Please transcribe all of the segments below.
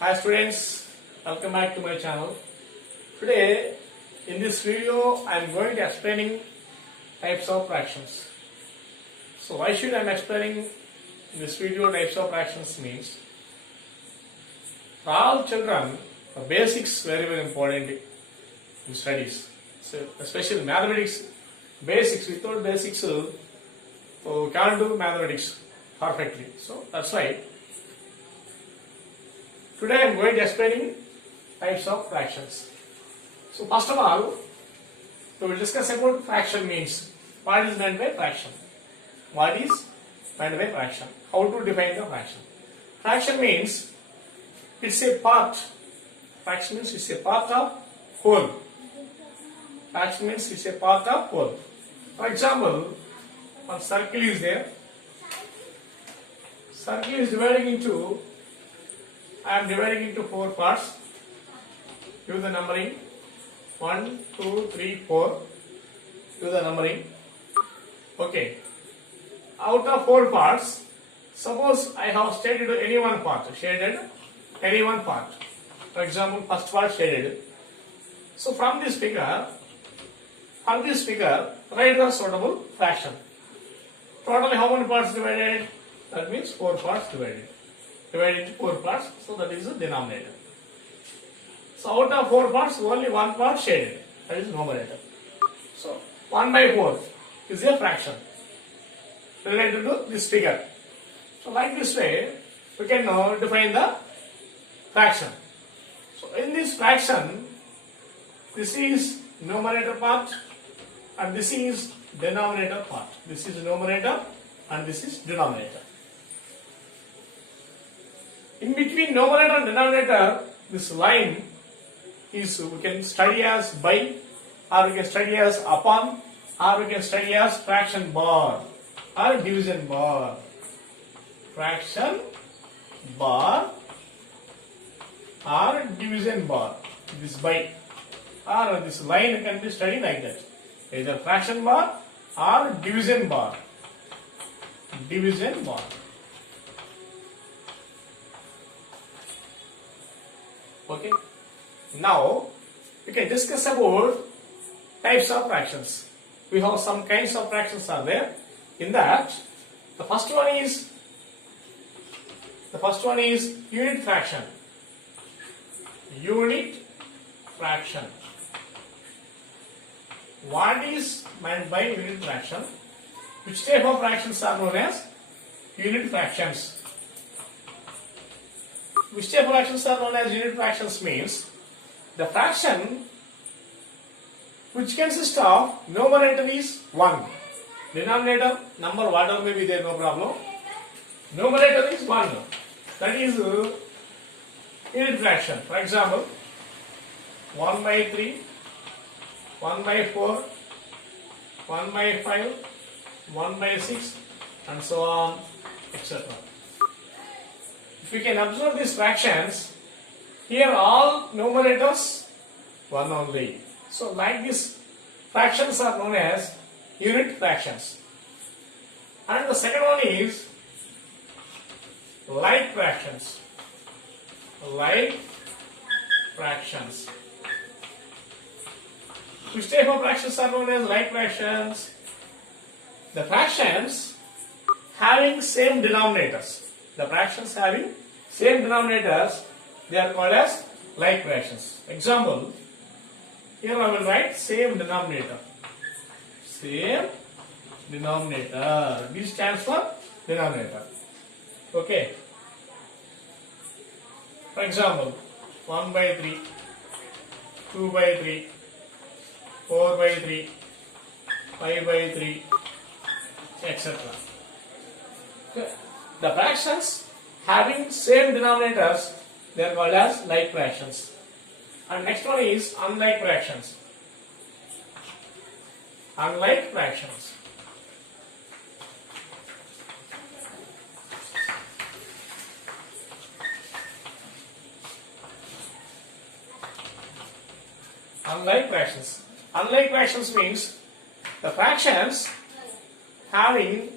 Hi students, welcome back to my channel. Today in this video I am going to explaining types of fractions. So why should I am explaining in this video types of fractions means for all children the basics very important in studies. So especially mathematics basics, without basics we can't do mathematics perfectly. So that's why today I am going to explaining types of fractions. So first of all, we will discuss about fraction means. What is meant by fraction? What is meant by fraction? How to define the fraction? Fraction means it's a part. Fraction means it's a part of whole. Fraction means it's a part of whole. For example, one circle is there. Circle is dividing into, I am dividing into 4 parts. Use the numbering 1, 2, 3, 4. Use the numbering. Okay. Out of 4 parts, suppose I have shaded any one part. Shaded any one part. For example, first part shaded. So from this figure, write the suitable fraction. Totally how many parts divided? That means 4 parts divided. Divided into 4 parts, so that is the denominator. So out of 4 parts, only 1 part shaded. That is numerator. So 1 by 4 is a fraction related to this figure. So like this way, we can now define the fraction. So in this fraction, this is numerator part and this is denominator part. This is numerator and this is denominator. In between numerator and denominator, this line is, we can study as by, or we can study as upon, or we can study as fraction bar or division bar. Fraction bar or division bar. This by or this line can be studied like that. Either fraction bar or division bar. Division bar. Okay. Now we can discuss about types of fractions. We have some kinds of fractions are there. In that, the first one is unit fraction. Unit fraction. What is meant by unit fraction? Which type of fractions are known as unit fractions? Which type of fractions are known as unit fractions means the fraction which consists of numerator is 1. Denominator, number whatever may be there, no problem. Numerator is 1. That is unit fraction. For example, 1 by 3, 1 by 4, 1 by 5, 1 by 6 and so on, etc. If you can observe these fractions, here all numerators 1 only. So like this, fractions are known as unit fractions. And the second one is like fractions. Like fractions. Which type of fractions are known as like fractions? The fractions having same denominators. The fractions having same denominators, they are called as like fractions. Example, here I will write same denominator. Same denominator. This stands for denominator. Okay. For example, 1 by 3, 2 by 3, 4 by 3, 5 by 3, etc. Okay. The fractions having same denominators, they are called as like fractions. And next one is unlike fractions. Unlike fractions. Unlike fractions. Unlike fractions means the fractions having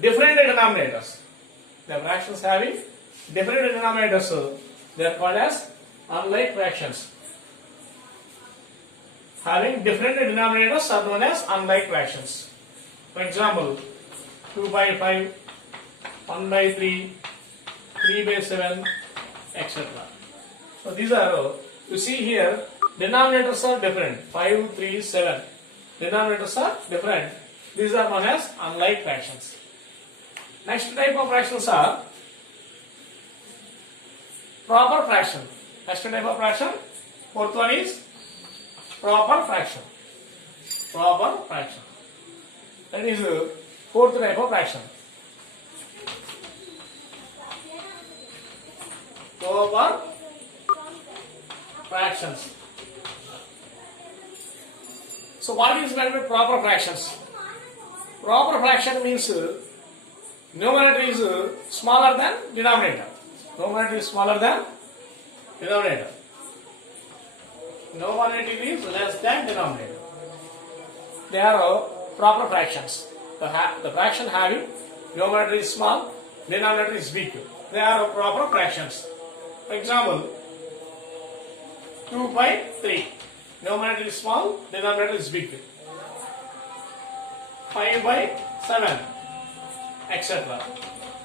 different denominators. The fractions having different denominators, they are called as unlike fractions. Having different denominators are known as unlike fractions. For example, 2 by 5, 1 by 3, 3 by 7, etc. So these are, you see here, denominators are different. 5, 3, 7. Denominators are different. These are known as unlike fractions. Next type of fractions are proper fraction. Next type of fraction, fourth one is proper fraction. Proper fraction. That is fourth type of fraction. Proper fractions. So what is meant by proper fractions? Proper fraction means numerator is smaller than denominator. Numerator is smaller than denominator. Numerator is less than denominator. They are proper fractions. The fraction having numerator is small, denominator is big. They are proper fractions. For example, 2 by 3. Numerator is small, denominator is big. 5 by 7, etc.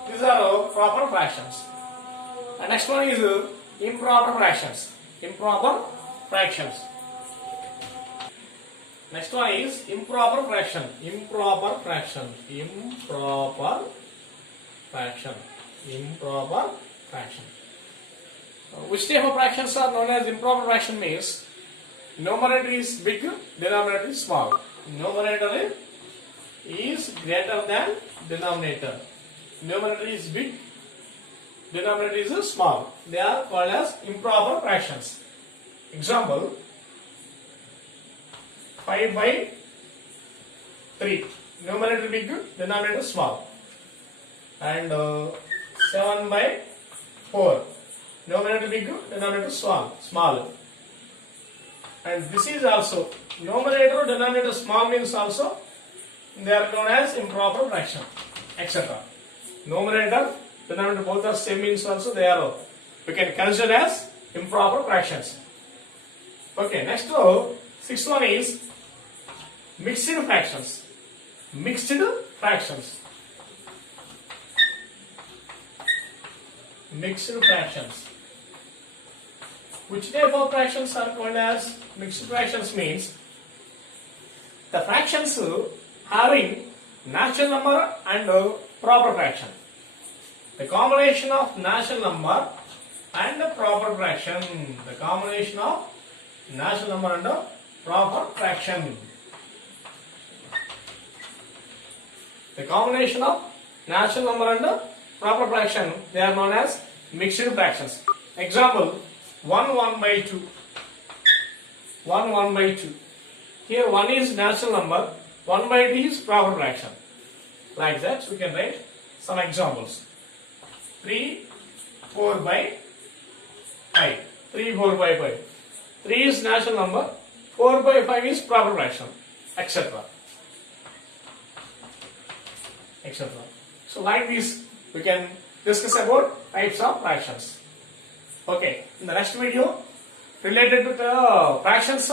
These are proper fractions. The next one is improper fractions. Improper fractions. Next one is improper fraction. Improper fraction. Improper fraction. Improper fraction. Which type of fractions are known as improper fraction means numerator is big, denominator is small. Numerator is greater than denominator. Numerator is big, denominator is small. They are called as improper fractions. Example, 5 by 3. Numerator big, denominator small. And 7 by 4. Numerator big, denominator small. And this is also numerator, denominator small means also they are known as improper fraction, etc. Numerator, denominator both are same means also they are, we can consider as improper fractions. Okay, next sixth one is mixed fractions. Mixed fractions. Mixed fractions. Which type of fractions are called as mixed fractions means the fractions having natural number and proper fraction. The combination of natural number and proper fraction. The combination of natural number and proper fraction. The combination of natural number and proper fraction, they are known as mixed fractions. Example, 1 by 2. 1 by 2. Here 1 is natural number, 1 by 2 is proper fraction. Like that, we can write some examples. 3, 4 by 5. 3, 4 by 5. 3 is natural number, 4 by 5 is proper fraction, etc. etc. So like this, we can discuss about types of fractions. Okay, in the next video, related to the fractions,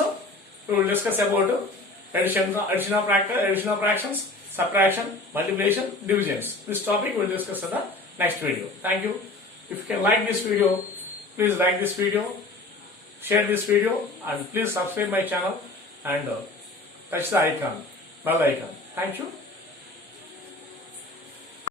we will discuss about addition of fractions, subtraction, multiplication, divisions. This topic we will discuss in the next video. Thank you. If you can like this video, please like this video, share this video, and please subscribe my channel and touch the icon, bell icon. Thank you.